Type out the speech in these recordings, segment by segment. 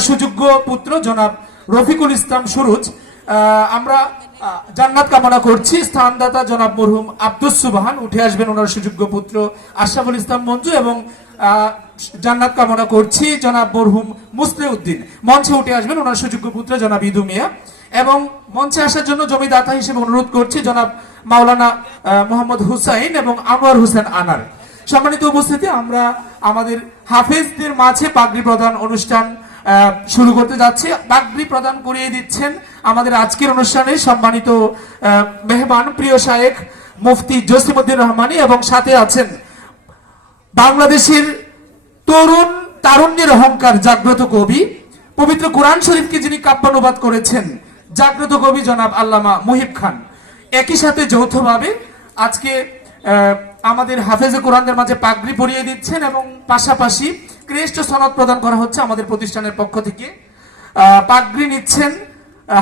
সুযোগ্য পুত্র আব্দুস উঠে আসবেন ওনার সুযোগ্য পুত্র ইসলাম মঞ্জু এবং জান্নাত কামনা করছি জনাব মরহুম মুসলে উদ্দিন মঞ্চে উঠে আসবেন ওনার সুযোগ্য পুত্র জনাব ইদু মিয়া। এবং মঞ্চে আসার জন্য জমিদাতা হিসেবে অনুরোধ করছি জনাব মাওলানা মোহাম্মদ হুসাইন এবং আনোয়ার হোসেন আনার। সম্মানিত উপস্থিতি, আমরা আমাদের হাফেজদের মাঝে পাগড়ি প্রদান অনুষ্ঠান শুরু করতে যাচ্ছি। পাগড়ি প্রদান করিয়ে দিচ্ছেন আমাদের আজকের অনুষ্ঠানে সম্মানিত মেহমান প্রিয় শায়েখ মুফতি জসিমুদ্দিন রহমানি এবং সাথে আছেন বাংলাদেশের তরুণ তারুণ্যের অহংকার জাগ্রত কবি, পবিত্র কোরআন শরীফকে যিনি কাব্যানুবাদ করেছেন, জাগ্রত কবি জনাব আল্লামা মুহিব খান। একই সাথে যৌথভাবে আজকে আমাদের হাফেজে কোরআনদের মাঝে পাগড়ি পরিয়ে দিচ্ছেন এবং পাশাপাশি ক্রেষ্ট সনদ প্রদান করা হচ্ছে আমাদের প্রতিষ্ঠানের পক্ষ থেকে। পাগড়ি নিচ্ছেন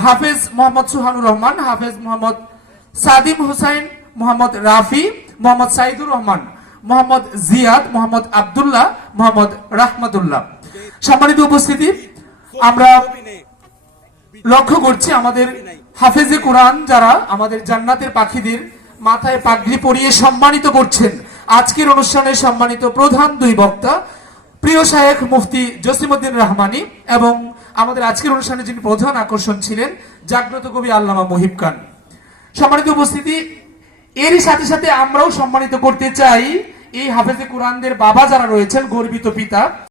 হাফেজ মোহাম্মদ সুহানুর রহমান, হাফেজ মোহাম্মদ সাদিম হুসাইন, মোহাম্মদ রাফি, মোহাম্মদ সাইদুর রহমান, মোহাম্মদ জিয়াদ, মোহাম্মদ আব্দুল্লাহ, মোহাম্মদ রাহমাতুল্লাহ। সম্মানিত উপস্থিতি, আমরা লক্ষ্য করছি আমাদের হাফেজে কোরআন যারা আমাদের জান্নাতের পাখিদের মাথায় পাগড়ি পরিয়ে সম্মানিত করছেন। আজকের অনুষ্ঠানে সম্মানিত প্রধান দুই বক্তা, প্রিয় শায়েখ মুফতি জসিমুদ্দিন রহমানি এবং আমাদের আজকের অনুষ্ঠানে যিনি প্রধান আকর্ষণ ছিলেন, জাগ্রত কবি আল্লামা মুহিব খান। সম্মানিত উপস্থিতি, এরই সাথে সাথে আমরাও সম্মানিত করতে চাই এই হাফেজে কোরআনদের বাবা যারা রয়েছেন, গর্বিত পিতা।